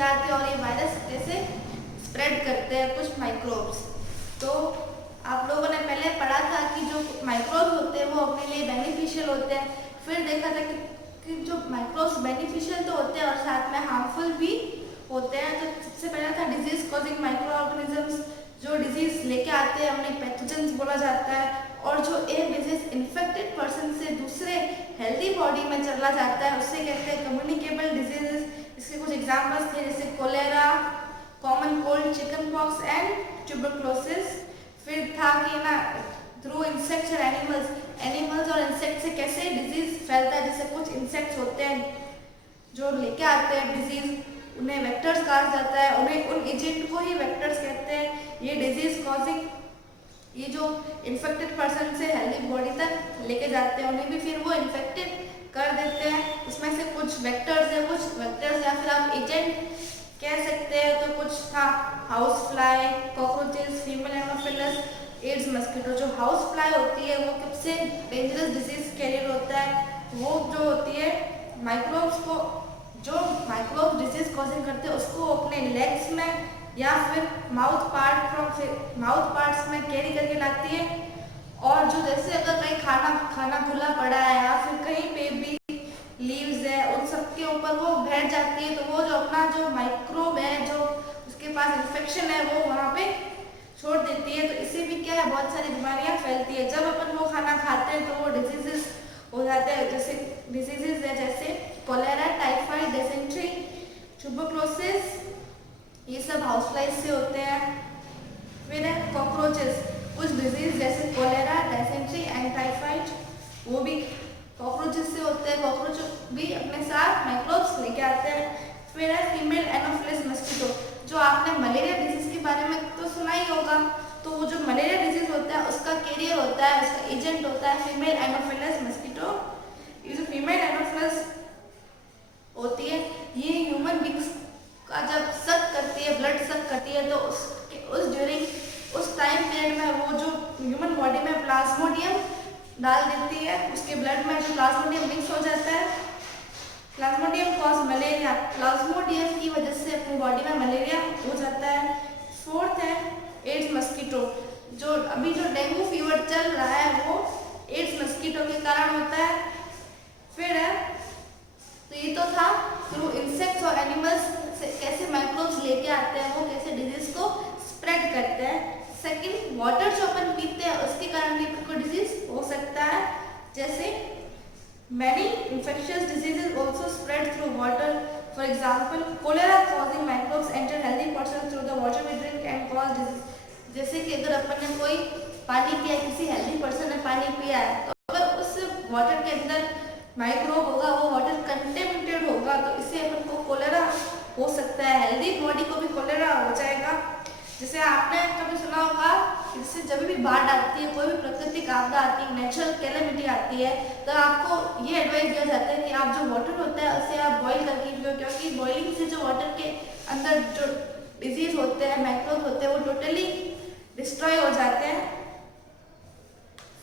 क्या आते हैं और ये वायरस कैसे स्प्रेड करते हैं कुछ माइक्रोब्स। तो आप लोगों ने पहले पढ़ा था कि जो माइक्रोब्स होते हैं वो अपने लिए बेनिफिशियल होते हैं। फिर देखा था कि जो माइक्रोब्स बेनिफिशियल तो होते हैं और साथ में हार्मफुल भी होते हैं। तो सबसे पहला था डिजीज कॉजिंग माइक्रो ऑर्गेनिजम्स, जो डिजीज लेके आते हैं उन्हें पैथोजेंस बोला जाता है। और जो एक डिजीज इन्फेक्टेड पर्सन से दूसरे हेल्दी बॉडी में चला जाता है उसे कहते हैं कम्युनिकेबल डिजीजेस। इसके कुछ एग्जांपल्स थे जैसे cholera, common cold, chicken pox and tuberculosis. फिर था कि ना थ्रू इंसेक्ट्स और एनिमल्स और इंसेक्ट से कैसे डिजीज फैलता है। जैसे कुछ इंसेक्ट्स होते हैं जो लेके आते हैं डिजीज, उन्हें वेक्टर्स कहा जाता है, उन्हें उन एजेंट को ही वेक्टर्स कहते हैं। ये डिजीज कॉजिंग ये जो इन्फेक्टेड पर्सन से हेल्दी बॉडी तक लेके जाते हैं उन्हें भी फिर वो इन्फेक्टेड कर देते हैं। उसमें से कुछ वेक्टर्स है, कुछ वेक्टर्स या फिर आप एजेंट कह सकते हैं। तो कुछ था house fly, cockroaches, female anopheles, aedes mosquito. जो हाउस फ्लाई होती है वो सबसे डेंजरस डिजीज कैरियर होता है। वो जो होती है माइक्रोब्स को, जो माइक्रोब डिजीज कॉजिंग करते हैं उसको अपने लेग्स में या फिर माउथ पार्ट्स में कैरी करके लाती है। और जो जैसे अगर कहीं खाना खुला पड़ा है या फिर कहीं पे भी लीव्स है उन सब के ऊपर वो बैठ जाती है, तो वो जो अपना जो माइक्रोब है जो उसके पास इन्फेक्शन है वो वहाँ पे छोड़ देती है। तो इससे भी क्या है बहुत सारी बीमारियाँ फैलती है। जब अपन वो खाना खाते हैं तो वो डिजीजेस हो जाते हैं। जैसे डिजीजेस है जैसे कोलेरा, टाइफाइड, डिसेंट्री, ट्यूबरक्लोसिस, ये सब हाउस फ्लाइज से होते हैं। फिर है कॉकरोचेस, कुछ डिजीज जैसे कोलेरा, डिसेंट्री एंड टाइफाइड वो भी कॉकरोचेस से होते हैं। कॉकरोच भी अपने साथ माइक्रोब्स लेके आते हैं। फिर है फीमेल एनोफिलस मस्किटो, जो आपने मलेरिया डिजीज के बारे में तो सुना ही होगा। तो वो जो मलेरिया डिजीज होता है उसका कैरियर होता है, उसका एजेंट होता है फीमेल एनोफिलस मस्किटो। ये जो फीमेल एनोफिलस होती है ये ह्यूमन बींग्स का जब सक करती है, ब्लड सक करती है, तो उस ड्यूरिंग उस टाइम पीरियड में वो जो ह्यूमन बॉडी में प्लाज्मोडियम डाल देती है। उसके ब्लड में जो प्लाज्मोडियम मिक्स हो जाता है, प्लाज्मोडियम कॉज मलेरिया। प्लाज्मोडियम की वजह से अपनी बॉडी में मलेरिया हो जाता है। फोर्थ है एड्स मस्कीटो, जो अभी जो डेंगू फीवर चल रहा है वो एड्स मस्कीटो के कारण होता है। फिर है तो ये तो था थ्रू इंसेक्ट्स और एनिमल्स से कैसे माइक्रोब्स लेके आते हैं, वो कैसे डिजीज को स्प्रेड करते हैं। सेकंड, वाटर जो अपन पीते हैं उसके कारण भी कोई डिजीज हो सकता है। जैसे many infectious diseases also spread through water. For example cholera causing microbes enter healthy person through the water we drink and cause disease. जैसे कि अगर अपन ने कोई पानी पिया, किसी हेल्दी पर्सन ने पानी पिया है, तो अगर उस वाटर के अंदर माइक्रोब होगा, वो वाटर कंटेमिनेटेड होगा, तो इससे अपन को कोलेरा हो सकता है। हेल्दी बॉडी को भी कोलेरा हो जाएगा। जैसे आपने कभी सुना होगा इससे जब भी बाढ़ आती है, कोई भी प्राकृतिक आपदा आती है, नेचुरल कैलेमिटी आती है, तो आपको ये एडवाइस दिया जाता है कि आप जो वाटर होता है उसे आप बॉईल करके पियो, क्योंकि बॉइलिंग से जो वाटर के अंदर जो डिजीज होते हैं, माइक्रोब होते हैं, वो टोटली डिस्ट्रॉय हो जाते हैं।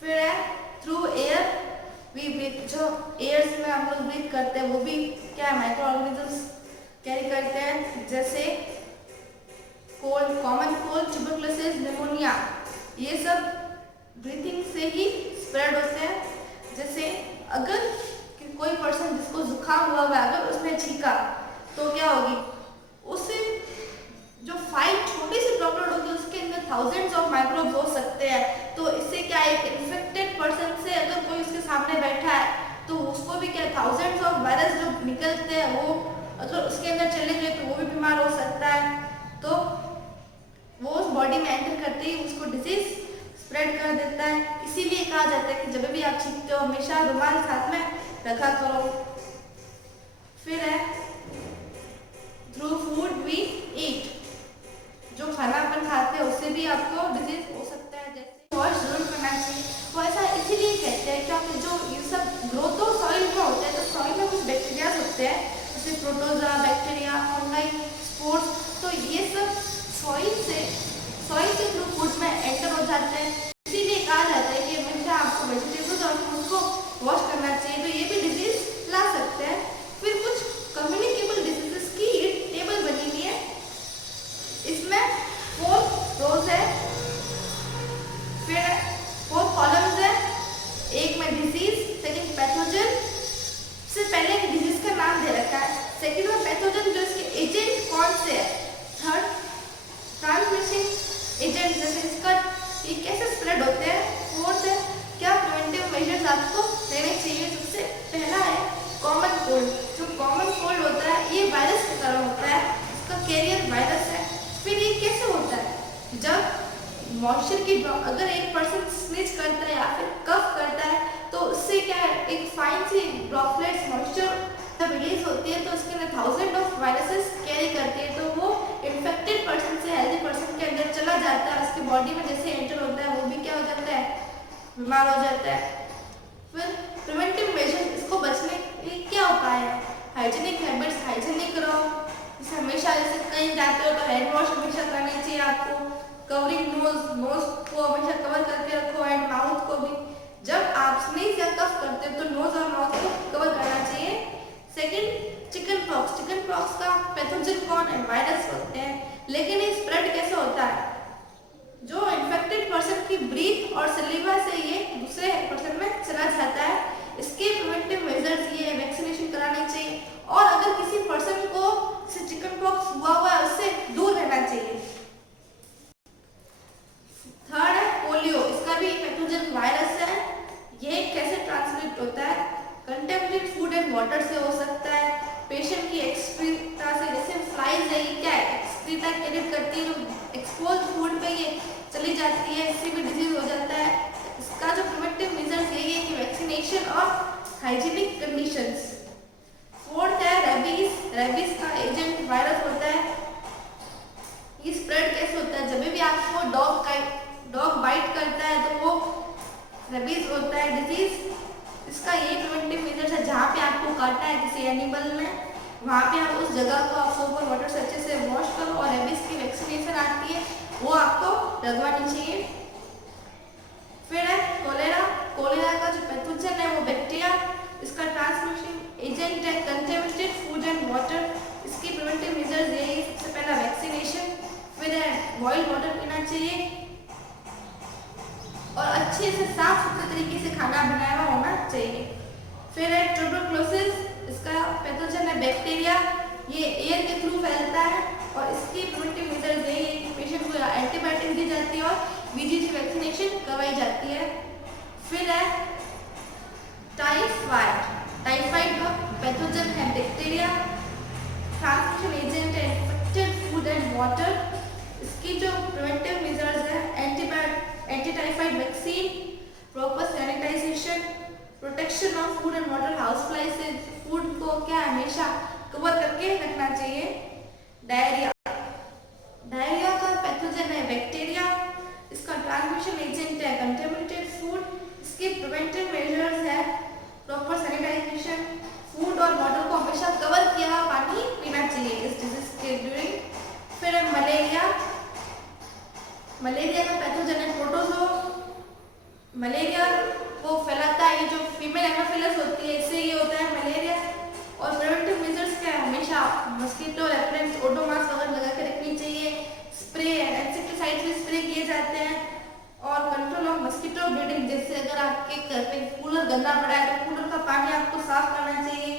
फिर है थ्रू एयर वी ब्रीथ, जो एयर्स में हम लोग ब्रीथ करते हैं वो भी क्या है माइक्रो ऑर्गेनिजम्स कैरी करते हैं। जैसे cold, common cold, tuberculosis, pneumonia, ये सब ब्रीथिंग से ही स्प्रेड होते हैं। जैसे अगर कोई पर्सन जिसको जुकाम हुआ है अगर उसने छींका तो क्या होगी, उससे जो 5 छोटी सी ड्रॉपलेट होगी उसके अंदर थाउजेंड्स ऑफ माइक्रोब्स हो सकते हैं। तो इससे क्या है, एक इन्फेक्टेड पर्सन से अगर कोई उसके सामने बैठा है तो उसको भी क्या थाउजेंड्स ऑफ वायरस जो निकलते हैं वो अगर उसके अंदर चले गए तो वो भी बीमार हो सकता है। तो वो उस बॉडी में एंटर करते ही उसको डिजीज स्प्रेड कर देता है। इसीलिए कहा जाता है कि जब भी आप छींकते हो हमेशा रुमाल साथ में रखा करो। फिर है थ्रू फूड वी ईट, जो खाना अपन खाते हैं उससे भी आपको डिजीज हो सकता है। जैसे वॉश जरूर करना चाहिए। वो ऐसा इसीलिए कहते हैं क्योंकि जो ये सब ग्रो तो सॉइल में होता है, तो सॉइल में कुछ बैक्टीरिया होते हैं जैसे प्रोटोजा, बैक्टीरिया, फंगाई, स्पोर्स, तो ये सब सॉइल के थ्रू फूड में एंटर हो जाते हैं। इसीलिए कहा जाता है कि हमेशा आपको वेजिटेबल्स और फ्रूट्स को वॉश करना चाहिए, तो ये भी डिजीज ला सकते हैं। फिर कुछ कम्युनिकेबल डिजीजेस की टेबल बनी मॉइस्चर की ड्रॉप, अगर एक पर्सन स्नीज करता है या फिर कफ करता है तो उससे क्या है, एक फाइन सी ड्रॉपलेट्स मॉइस्चर जब रिलीज होती है तो उसके अंदर थाउजेंड ऑफ वायरसेस कैरी करती है, तो वो इन्फेक्टेड पर्सन से हेल्दी पर्सन के अंदर चला जाता है, उसकी बॉडी में जैसे एंटर होता है वो भी क्या हो जाता है, बीमार हो जाता है। फिर प्रिवेंटिव मेजर, इसको बचने के क्या उपाय है, हाइजीनिक हैबिट्स, हाइजीनिक रहो, जैसे हमेशा जैसे कहीं जाते हो तो हैंड वॉश हमेशा करनी चाहिए आपको, कवरिंग नोज को हमेशा कवर करके रखो एंड माउथ को भी, जब आप स्नीज या कफ करते हो तो नोज और माउथ को कवर करना चाहिए। सेकंड, चिकन पॉक्स का पैथोजन कौन है, वायरस होते हैं, लेकिन ये स्प्रेड कैसे होता है, जो इन्फेक्टेड पर्सन की ब्रीथ और सलीवा से ये दूसरे पर्सन में चला जाता है। इसके प्रिवेंटिव मेजर्स ये वैक्सीनेशन करानी चाहिए, और अगर किसी पर्सन को चिकन पॉक्स हुआ है उससे दूर रहना चाहिए। थर्ड है पोलियो, इसका भी पैथोजन वायरस है, ये कैसे ट्रांसमिट होता है, कंटेमिनेटेड फूड एंड वाटर से हो सकता है, पेशेंट की एक्सक्रीटा से, जैसे फ्लाइज है ये क्या है, एक्सक्रीटा कैरी करती है, एक्सपोज फूड पे ये चली जाती है, इससे भी डिजीज हो जाता है। इसका जो प्रिवेंटिव मेजर्स यही है कि वैक्सीनेशन और हाइजीनिक कंडीशंस। फोर्थ है रेबीज का एजेंट वायरस होता है, ये स्प्रेड कैसे होता है, जब भी आपको डॉग बाइट करता है तो वो रेबीज होता है डिजीज। इसका यही प्रिवेंटिव मेजर्स है, जहाँ पे आपको काटा है किसी एनिमल ने, वहाँ पे आप उस जगह को आप सोप और वाटर से अच्छे से वॉश करो, और रेबीज की वैक्सीनेशन आती है वो आपको लगवानी चाहिए। फिर है कोलेरा का जो पैथोजन है वो बैक्टीरिया, इसका ट्रांसमिशन एजेंट है कंटेमिनेटेड फूड एंड वाटर, इसकी प्रिवेंटिव मेजर्स यही, सबसे पहला वैक्सीनेशन, फिर है बॉइल्ड वाटर पीना चाहिए, और अच्छे से साफ सुथरे तरीके से खाना बनाया हुआ होना चाहिए। फिर है ट्यूबरकुलोसिस, इसका पैथोजन है बैक्टीरिया, ये एयर के थ्रू फैलता है, और इसकी प्रिवेंटिव मेजर्स यही है कि पेशेंट को एंटीबायोटिक दी जाती है और बीजीजी वैक्सीनेशन करवाई जाती है। फिर है टाइफाइड का पैथोजन है बैक्टीरिया, ट्रांसमिशन एजेंट है इन्फेक्टेड फूड एंड वाटर, इसकी जो प्रिवेंटिव मेजर्स है anti typhoid vaccine, proper sanitisation, protection of food and water, house fly से फूड को क्या हमेशा कवर करके रखना चाहिए। डायरिया का पैथोजन है बैक्टीरिया, इसका ट्रांसमिशन एजेंट है कंटेमिनेटेड फूड, इसके प्रिवेंटिव मेजर्स है प्रॉपर सैनिटाइजेशन, फूड और वाटर को हमेशा कवर किया हुआ पानी पीना चाहिए इस डिजीज के ड्यूरिंग। फिर है मलेरिया का पैथोजन है प्रोटोजोआ, मलेरिया को फैलाता है ये जो फीमेल एनोफिलस होती है, इससे ये होता है मलेरिया। और प्रिवेंटिव मेजर्स क्या है, हमेशा मस्कीटो रेपेलेंट ओडोमॉस वगैरह लगा के रखनी चाहिए, स्प्रे इंसेक्टिसाइड भी स्प्रे किए जाते हैं, और कंट्रोल ऑफ मस्कीटो ब्रीडिंग, जैसे अगर आपके घर पे कूलर गंदा पड़ा है तो कूलर का पानी आपको साफ करना चाहिए।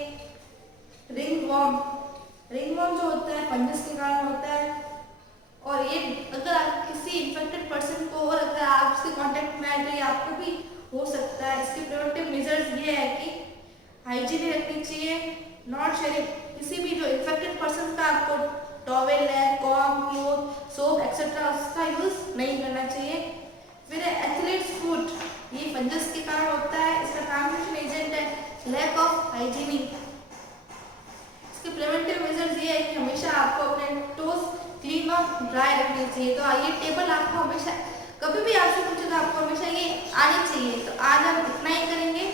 रिंगवॉर्म जो होता है फंगस के कारण होता है, और ये अगर आप किसी इन्फेक्टेड पर्सन को, और अगर आप उसके कांटेक्ट में आए तो ये आपको भी हो सकता है। इसके प्रिवेंटिव मेजर्स ये है कि हाइजीन रखनी चाहिए, नॉट शेयरिंग, किसी भी जो इन्फेक्टेड पर्सन का आपको टॉवेल है, कॉम, क्लोथ, सोप एक्सेट्रा उसका यूज नहीं करना चाहिए। फिर एथलीट्स फूड, ये फंगस के कारण होता है, इसका ट्रांसमिशन एजेंट है लैक ऑफ हाइजीनिक। इसके प्रिवेंटिव मेजर्स ये है कि हमेशा आपको अपने टोस क्लीन और ड्राई रखनी चाहिए। तो ये टेबल आपको हमेशा, कभी भी आपसे पूछे तो आपको हमेशा ये आनी चाहिए। तो आज हम इतना ही करेंगे।